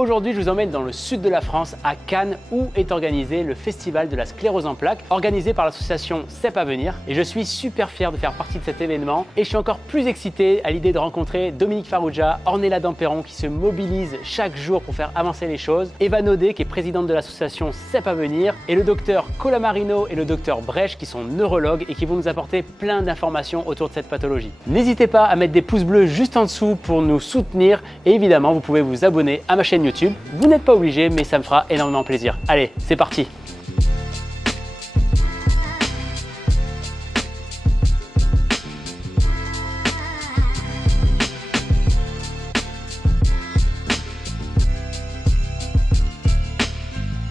Aujourd'hui, je vous emmène dans le sud de la France, à Cannes, où est organisé le festival de la sclérose en plaques, organisé par l'association CEP Avenir. Et je suis super fier de faire partie de cet événement. Et je suis encore plus excité à l'idée de rencontrer Dominique Farrugia, Ornella Dampéron, qui se mobilise chaque jour pour faire avancer les choses, Eva Naudet, qui est présidente de l'association CEP Avenir, et le docteur Colamarino et le docteur Brèche, qui sont neurologues et qui vont nous apporter plein d'informations autour de cette pathologie. N'hésitez pas à mettre des pouces bleus juste en dessous pour nous soutenir. Et évidemment, vous pouvez vous abonner à ma chaîne YouTube. Vous n'êtes pas obligé, mais ça me fera énormément plaisir. Allez, c'est parti!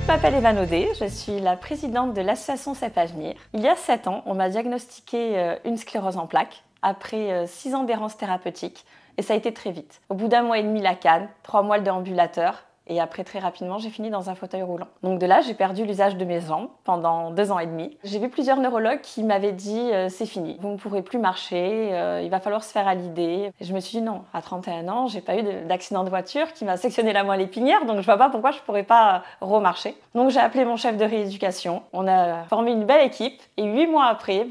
Je m'appelle Eva Naudet, je suis la présidente de l'association CEP Avenir. Il y a 7 ans, on m'a diagnostiqué une sclérose en plaques après 6 ans d'errance thérapeutique et ça a été très vite. Au bout d'1 mois et demi la canne, 3 mois le déambulateur et après très rapidement j'ai fini dans un fauteuil roulant. Donc de là j'ai perdu l'usage de mes jambes pendant 2 ans et demi. J'ai vu plusieurs neurologues qui m'avaient dit c'est fini, vous ne pourrez plus marcher, il va falloir se faire à l'idée. Et je me suis dit non, à 31 ans j'ai pas eu d'accident de voiture qui m'a sectionné la moelle épinière, donc je vois pas pourquoi je pourrais pas remarcher. Donc j'ai appelé mon chef de rééducation, on a formé une belle équipe et 8 mois après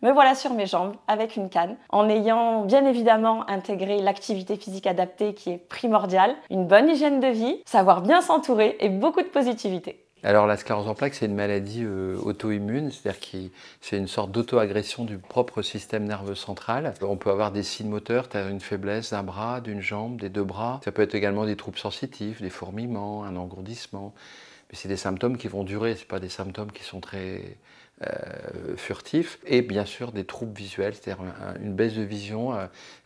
me voilà sur mes jambes avec une canne, en ayant bien évidemment intégré l'activité physique adaptée qui est primordiale, une bonne hygiène de vie, savoir bien s'entourer et beaucoup de positivité. Alors la sclérose en plaques, c'est une maladie auto-immune, c'est-à-dire que c'est une sorte d'auto-agression du propre système nerveux central. On peut avoir des signes moteurs, tu as une faiblesse d'un bras, d'une jambe, des 2 bras. Ça peut être également des troubles sensitifs, des fourmillements, un engourdissement. Mais c'est des symptômes qui vont durer, ce pas des symptômes qui sont très furtifs. Et bien sûr des troubles visuels, c'est-à-dire une baisse de vision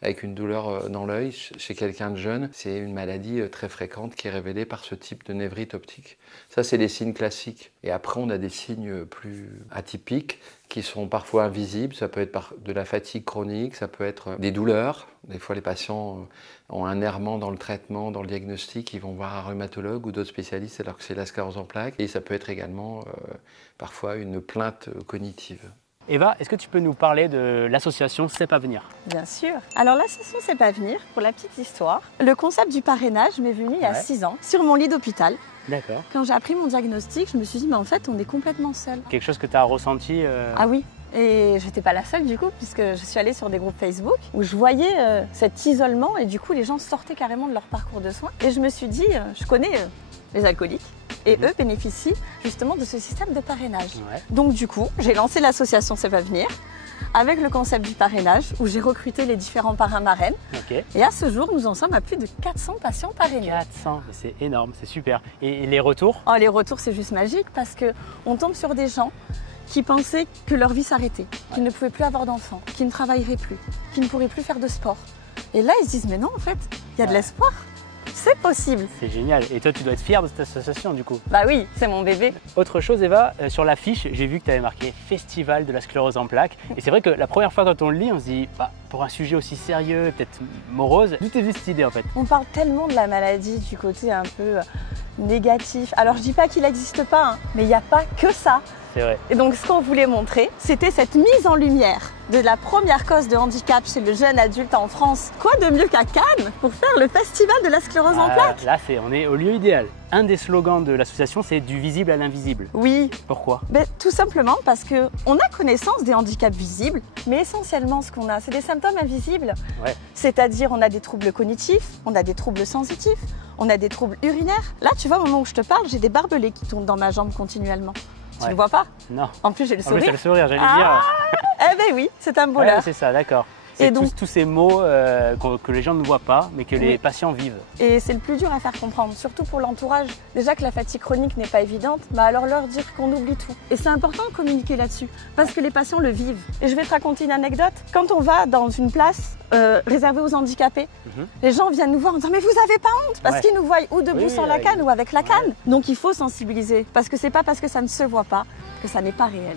avec une douleur dans l'œil chez quelqu'un de jeune. C'est une maladie très fréquente qui est révélée par ce type de névrite optique. Ça, c'est les signes classiques. Et après, on a des signes plus atypiques qui sont parfois invisibles. Ça peut être de la fatigue chronique, ça peut être des douleurs. Des fois, les patients ont un errement dans le traitement, dans le diagnostic. Ils vont voir un rhumatologue ou d'autres spécialistes alors que c'est la sclérose en plaques. Et ça peut être également parfois une plainte cognitive. Eva, est-ce que tu peux nous parler de l'association CEP Avenir? Bien sûr. Alors l'association CEP Avenir, pour la petite histoire, le concept du parrainage m'est venu il y a 6 ans, sur mon lit d'hôpital. D'accord. Quand j'ai appris mon diagnostic, je me suis dit, mais en fait, on est complètement seul. Quelque chose que tu as ressenti Ah oui. Et j'étais pas la seule du coup, puisque je suis allée sur des groupes Facebook où je voyais cet isolement et du coup les gens sortaient carrément de leur parcours de soins. Et je me suis dit, je connais les alcooliques et eux bénéficient justement de ce système de parrainage. Ouais. Donc du coup, j'ai lancé l'association CEP Avenir avec le concept du parrainage où j'ai recruté les différents parrains-marraines. Okay. Et à ce jour, nous en sommes à plus de 400 patients parrainés. 400, c'est énorme, c'est super. Et les retours? Oh, les retours, c'est juste magique parce qu'on tombe sur des gens qui pensaient que leur vie s'arrêtait, qu'ils ne pouvaient plus avoir d'enfants, qu'ils ne travailleraient plus, qu'ils ne pourraient plus faire de sport. Et là, ils se disent, mais non, en fait, il y a de l'espoir. C'est possible. C'est génial. Et toi, tu dois être fière de cette association, du coup. Bah oui, c'est mon bébé. Autre chose, Eva, sur l'affiche, j'ai vu que tu avais marqué Festival de la sclérose en plaques. Et c'est vrai que la première fois quand on le lit, on se dit, pour un sujet aussi sérieux, peut-être morose, d'où t'es venue cette idée en fait? On parle tellement de la maladie du côté un peu négatif. Alors je dis pas qu'il n'existe pas, hein, mais il n'y a pas que ça. C'est vrai. Et donc ce qu'on voulait montrer, c'était cette mise en lumière de la première cause de handicap chez le jeune adulte en France. Quoi de mieux qu'à Cannes pour faire le festival de la sclérose en plaques? Là, on est au lieu idéal. Un des slogans de l'association, c'est du visible à l'invisible. Oui. Pourquoi? Tout simplement parce qu'on a connaissance des handicaps visibles, mais essentiellement ce qu'on a, c'est des symptômes invisibles. Ouais. C'est-à-dire on a des troubles cognitifs, on a des troubles sensitifs, on a des troubles urinaires. Là, tu vois, au moment où je te parle, j'ai des barbelés qui tournent dans ma jambe continuellement. Tu le vois pas? Non. En plus, j'ai le sourire. En plus, c'est le sourire, j'allais dire. Eh ben oui, c'est un bonheur. Ouais, c'est ça, d'accord. C'est tous ces mots que les gens ne voient pas, mais que les patients vivent. Et c'est le plus dur à faire comprendre, surtout pour l'entourage. Déjà que la fatigue chronique n'est pas évidente, alors leur dire qu'on oublie tout. Et c'est important de communiquer là-dessus, parce que les patients le vivent. Et je vais te raconter une anecdote. Quand on va dans une place réservée aux handicapés, les gens viennent nous voir en disant « mais vous avez pas honte ?» Parce qu'ils nous voient ou debout sans la canne ou avec la canne. Donc il faut sensibiliser, parce que c'est pas parce que ça ne se voit pas que ça n'est pas réel.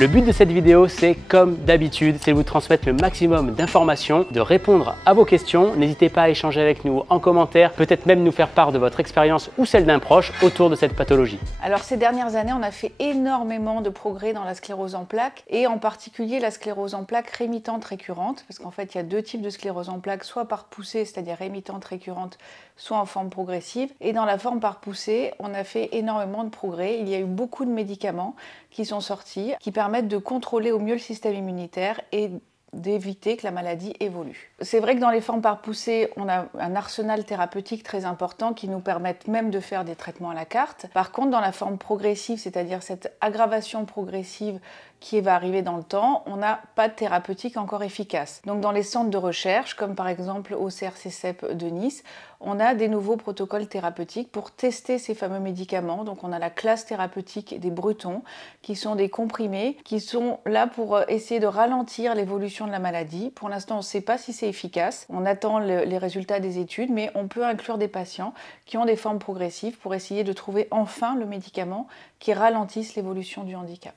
Le but de cette vidéo, c'est comme d'habitude, c'est de vous transmettre le maximum d'informations, de répondre à vos questions. N'hésitez pas à échanger avec nous en commentaire, peut-être même nous faire part de votre expérience ou celle d'un proche autour de cette pathologie. Alors ces dernières années, on a fait énormément de progrès dans la sclérose en plaques et en particulier la sclérose en plaques rémitante récurrente, parce qu'en fait il y a deux types de sclérose en plaques, soit par poussée, c'est-à-dire rémitante récurrente, soit en forme progressive. Et dans la forme par poussée, on a fait énormément de progrès. Il y a eu beaucoup de médicaments qui sont sortis, qui permettent de contrôler au mieux le système immunitaire et d'éviter que la maladie évolue. C'est vrai que dans les formes par poussée, on a un arsenal thérapeutique très important qui nous permettent même de faire des traitements à la carte. Par contre, dans la forme progressive, c'est-à-dire cette aggravation progressive qui va arriver dans le temps, on n'a pas de thérapeutique encore efficace. Donc dans les centres de recherche, comme par exemple au CRC-CEP de Nice, on a des nouveaux protocoles thérapeutiques pour tester ces fameux médicaments. Donc on a la classe thérapeutique des Bretons, qui sont des comprimés, qui sont là pour essayer de ralentir l'évolution de la maladie. Pour l'instant, on ne sait pas si c'est efficace. On attend les résultats des études, mais on peut inclure des patients qui ont des formes progressives pour essayer de trouver enfin le médicament qui ralentisse l'évolution du handicap.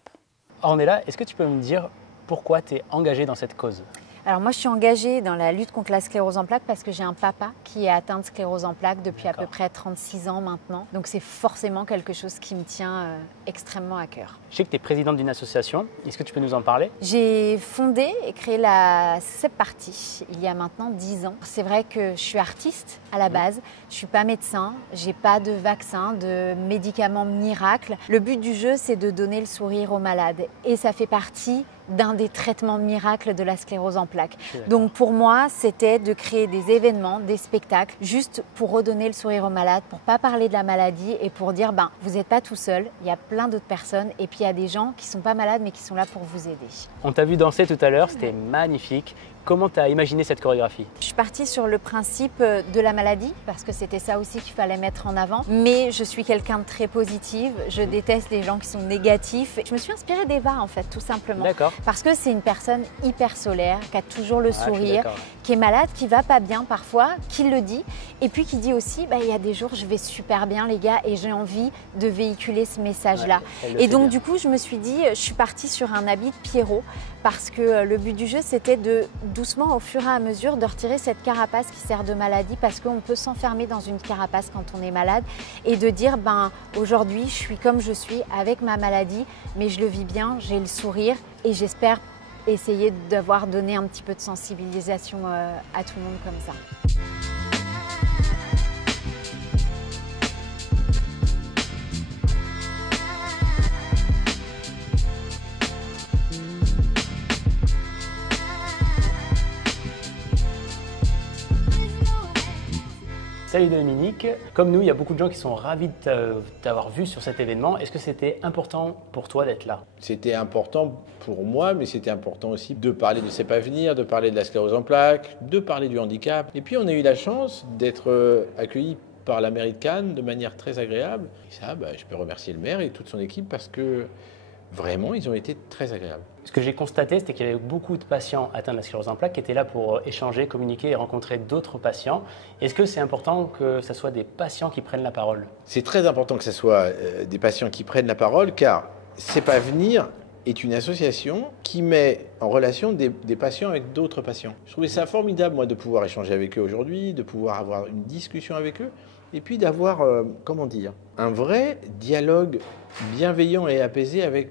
Ornella, est-ce que tu peux me dire pourquoi tu es engagée dans cette cause? Alors moi je suis engagée dans la lutte contre la sclérose en plaques parce que j'ai un papa qui est atteint de sclérose en plaques depuis à peu près 36 ans maintenant. Donc c'est forcément quelque chose qui me tient extrêmement à cœur. Je sais que tu es présidente d'une association, est-ce que tu peux nous en parler? J'ai fondé et créé la CEP Party il y a maintenant 10 ans. C'est vrai que je suis artiste à la base, je ne suis pas médecin, j'ai pas de vaccin, de médicaments miracles. Le but du jeu c'est de donner le sourire aux malades et ça fait partie d'un des traitements miracles de la sclérose en plaques. Donc pour moi, c'était de créer des événements, des spectacles, juste pour redonner le sourire aux malades, pour pas parler de la maladie et pour dire vous n'êtes pas tout seul, il y a plein d'autres personnes et puis il y a des gens qui sont pas malades mais qui sont là pour vous aider. On t'a vu danser tout à l'heure, c'était magnifique. Comment tu as imaginé cette chorégraphie? Je suis partie sur le principe de la maladie parce que c'était ça aussi qu'il fallait mettre en avant. Mais je suis quelqu'un de très positive, je déteste les gens qui sont négatifs. Je me suis inspirée d'Eva en fait, tout simplement. D'accord. Parce que c'est une personne hyper solaire, qui a toujours le sourire, qui est malade, qui va pas bien parfois, qui le dit. Et puis qui dit aussi, il y a des jours je vais super bien les gars et j'ai envie de véhiculer ce message-là. Et donc du coup je me suis dit, je suis partie sur un habit de Pierrot parce que le but du jeu c'était de doucement au fur et à mesure de retirer cette carapace qui sert de maladie parce qu'on peut s'enfermer dans une carapace quand on est malade et de dire aujourd'hui je suis comme je suis avec ma maladie mais je le vis bien, j'ai le sourire et j'espère essayer d'avoir donné un petit peu de sensibilisation à tout le monde comme ça. Salut Dominique, comme nous, il y a beaucoup de gens qui sont ravis de t'avoir vu sur cet événement. Est-ce que c'était important pour toi d'être là? C'était important pour moi, mais c'était important aussi de parler de CEP Avenir, de parler de la sclérose en plaques, de parler du handicap. Et puis on a eu la chance d'être accueillis par la mairie de Cannes de manière très agréable. Et ça, je peux remercier le maire et toute son équipe parce que vraiment, ils ont été très agréables. Ce que j'ai constaté, c'était qu'il y avait beaucoup de patients atteints de la sclérose en plaques qui étaient là pour échanger, communiquer et rencontrer d'autres patients. Est-ce que c'est important que ce soit des patients qui prennent la parole? C'est très important que ce soit des patients qui prennent la parole, car CEP Avenir est une association qui met en relation des patients avec d'autres patients. Je trouvais ça formidable, moi, de pouvoir échanger avec eux aujourd'hui, de pouvoir avoir une discussion avec eux, et puis d'avoir, un vrai dialogue bienveillant et apaisé avec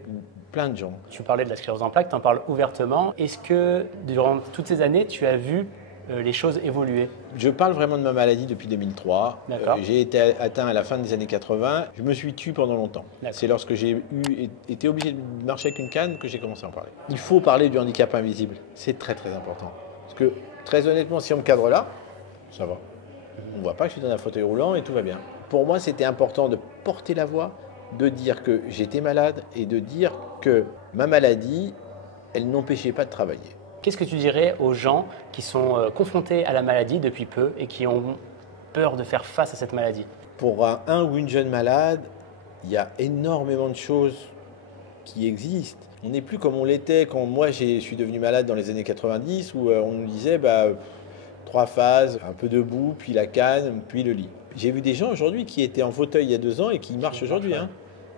plein de gens. Tu parlais de la sclérose en plaques, tu en parles ouvertement. Est-ce que durant toutes ces années, tu as vu les choses évoluer? Je parle vraiment de ma maladie depuis 2003. J'ai été atteint à la fin des années 80. Je me suis tué pendant longtemps. C'est lorsque j'ai été obligé de marcher avec une canne que j'ai commencé à en parler. Il faut parler du handicap invisible. C'est très très important. Parce que très honnêtement, si on me cadre là, ça va. On ne voit pas que je suis dans un fauteuil roulant et tout va bien. Pour moi, c'était important de porter la voix, de dire que j'étais malade et de dire que ma maladie, elle n'empêchait pas de travailler. Qu'est-ce que tu dirais aux gens qui sont confrontés à la maladie depuis peu et qui ont peur de faire face à cette maladie? Pour un ou une jeune malade, il y a énormément de choses qui existent. On n'est plus comme on l'était quand moi je suis devenu malade dans les années 90 où on nous disait 3 phases, un peu debout, puis la canne, puis le lit. J'ai vu des gens aujourd'hui qui étaient en fauteuil il y a 2 ans et qui marchent aujourd'hui.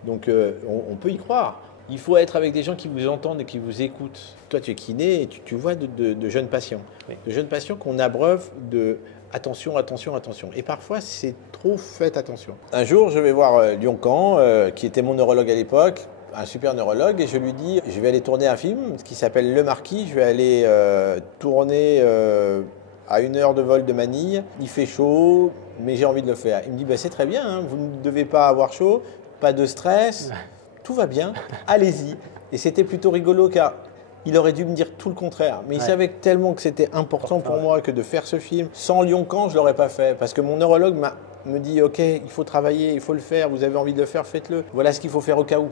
Donc on peut y croire. Il faut être avec des gens qui vous entendent et qui vous écoutent. Toi, tu es kiné et tu vois de jeunes patients. Oui. De jeunes patients qu'on abreuve de attention, attention, attention. Et parfois, c'est trop faites attention. Un jour, je vais voir Lyon Can, qui était mon neurologue à l'époque, un super neurologue, et je lui dis, je vais aller tourner un film qui s'appelle Le Marquis. Je vais aller tourner à 1 heure de vol de Manille. Il fait chaud, mais j'ai envie de le faire. Il me dit, bah, c'est très bien, hein, vous ne devez pas avoir chaud, pas de stress, tout va bien, allez-y. Et c'était plutôt rigolo car il aurait dû me dire tout le contraire. Mais il savait tellement que c'était important pour moi que de faire ce film. Sans Lyon Can, je ne l'aurais pas fait. Parce que mon neurologue me dit, OK, il faut travailler, il faut le faire, vous avez envie de le faire, faites-le. Voilà ce qu'il faut faire au cas où.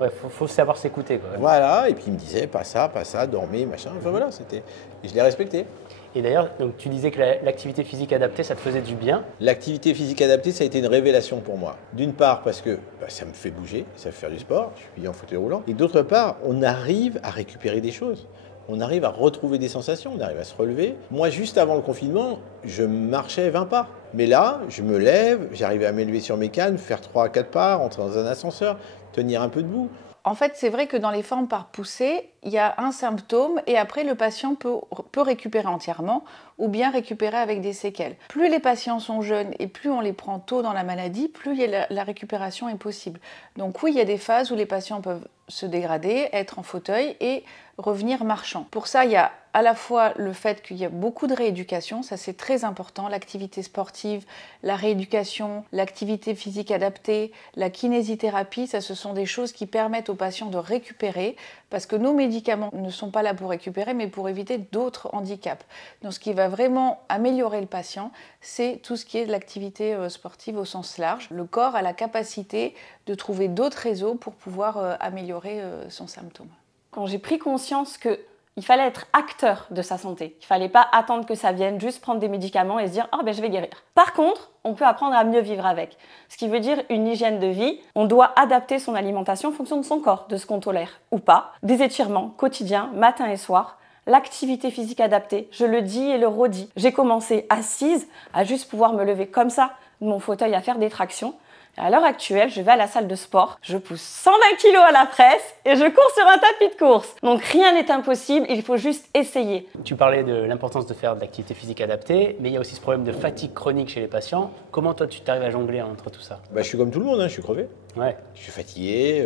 Ouais, faut savoir s'écouter. Voilà, et puis il me disait, pas ça, dormez, machin. Enfin voilà, c'était... Et je l'ai respecté. Et d'ailleurs, donc tu disais que l'activité physique adaptée, ça te faisait du bien. L'activité physique adaptée, ça a été une révélation pour moi. D'une part, parce que ça me fait bouger, ça me fait faire du sport, je suis en fauteuil roulant. Et d'autre part, on arrive à récupérer des choses. On arrive à retrouver des sensations, on arrive à se relever. Moi, juste avant le confinement, je marchais 20 pas. Mais là, je me lève, j'arrive à m'élever sur mes cannes, faire 3 à 4 pas, rentrer dans un ascenseur, tenir un peu debout. En fait, c'est vrai que dans les formes par poussée, il y a un symptôme et après le patient peut récupérer entièrement ou bien récupérer avec des séquelles. Plus les patients sont jeunes et plus on les prend tôt dans la maladie, plus la récupération est possible. Donc oui, il y a des phases où les patients peuvent se dégrader, être en fauteuil et revenir marchant. Pour ça, il y a à la fois le fait qu'il y a beaucoup de rééducation, ça c'est très important, l'activité sportive, la rééducation, l'activité physique adaptée, la kinésithérapie, ça ce sont des choses qui permettent aux patients de récupérer parce que nos médicaments ne sont pas là pour récupérer mais pour éviter d'autres handicaps. Donc ce qui va vraiment améliorer le patient, c'est tout ce qui est de l'activité sportive au sens large. Le corps a la capacité de trouver d'autres réseaux pour pouvoir améliorer son symptôme. Quand j'ai pris conscience qu'il fallait être acteur de sa santé, il ne fallait pas attendre que ça vienne, juste prendre des médicaments et se dire « Ah ben je vais guérir ». Par contre, on peut apprendre à mieux vivre avec. Ce qui veut dire une hygiène de vie. On doit adapter son alimentation en fonction de son corps, de ce qu'on tolère ou pas. Des étirements quotidiens, matin et soir. L'activité physique adaptée, je le dis et le redis. J'ai commencé assise à juste pouvoir me lever comme ça de mon fauteuil à faire des tractions. À l'heure actuelle, je vais à la salle de sport, je pousse 120 kg à la presse et je cours sur un tapis de course. Donc rien n'est impossible, il faut juste essayer. Tu parlais de l'importance de faire de l'activité physique adaptée, mais il y a aussi ce problème de fatigue chronique chez les patients. Comment toi tu t'arrives à jongler entre tout ça? Je suis comme tout le monde, hein, je suis crevé. Ouais. Je suis fatigué.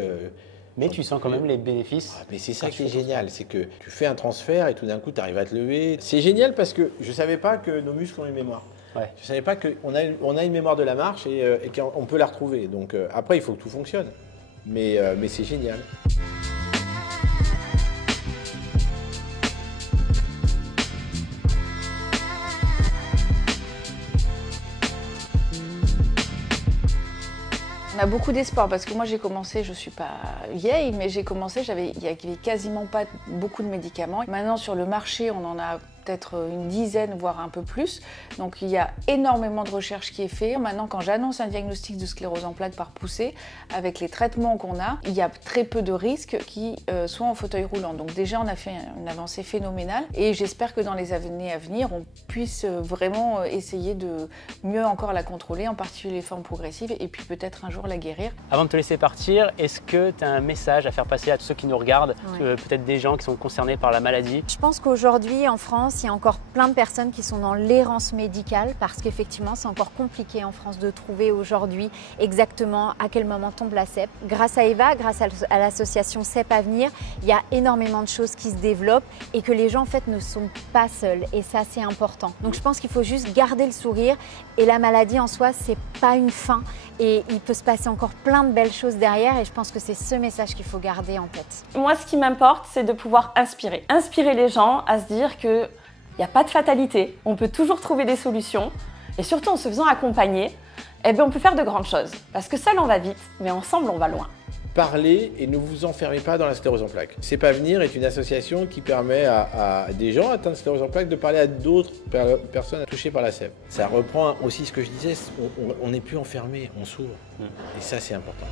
Mais tu sens quand même les bénéfices. Mais c'est ça qui est génial, c'est que tu fais un transfert et tout d'un coup tu arrives à te lever. C'est génial parce que je ne savais pas que nos muscles ont une mémoire. Ouais. Je ne savais pas qu'on a une mémoire de la marche et qu'on peut la retrouver. Donc après, il faut que tout fonctionne. Mais c'est génial. On a beaucoup d'espoir parce que moi j'ai commencé, je ne suis pas vieille, mais j'ai commencé, il n'y avait quasiment pas beaucoup de médicaments. Maintenant sur le marché, on en a peut-être une dizaine, voire un peu plus. Donc il y a énormément de recherche qui est fait. Maintenant, quand j'annonce un diagnostic de sclérose en plaques par poussée, avec les traitements qu'on a, il y a très peu de risques qui soient en fauteuil roulant. Donc déjà, on a fait une avancée phénoménale et j'espère que dans les années à venir, on puisse vraiment essayer de mieux encore la contrôler, en particulier les formes progressives, et puis peut-être un jour la guérir. Avant de te laisser partir, est-ce que tu as un message à faire passer à tous ceux qui nous regardent, peut-être des gens qui sont concernés par la maladie? Je pense qu'aujourd'hui, en France, il y a encore plein de personnes qui sont dans l'errance médicale parce qu'effectivement, c'est encore compliqué en France de trouver aujourd'hui exactement à quel moment tombe la CEP. Grâce à Eva, grâce à l'association CEP Avenir, il y a énormément de choses qui se développent et que les gens en fait ne sont pas seuls et ça c'est important. Donc je pense qu'il faut juste garder le sourire et la maladie en soi, c'est pas une fin et il peut se passer encore plein de belles choses derrière et je pense que c'est ce message qu'il faut garder en tête. Moi, ce qui m'importe, c'est de pouvoir inspirer. Inspirer les gens à se dire que il n'y a pas de fatalité, on peut toujours trouver des solutions et surtout en se faisant accompagner, on peut faire de grandes choses. Parce que seul on va vite, mais ensemble on va loin. Parlez et ne vous enfermez pas dans la sclérose en plaques. CEP Avenir est une association qui permet à des gens atteints de sclérose en plaques de parler à d'autres personnes touchées par la CEP. Ça reprend aussi ce que je disais, on n'est plus enfermé, on s'ouvre. Et ça c'est important.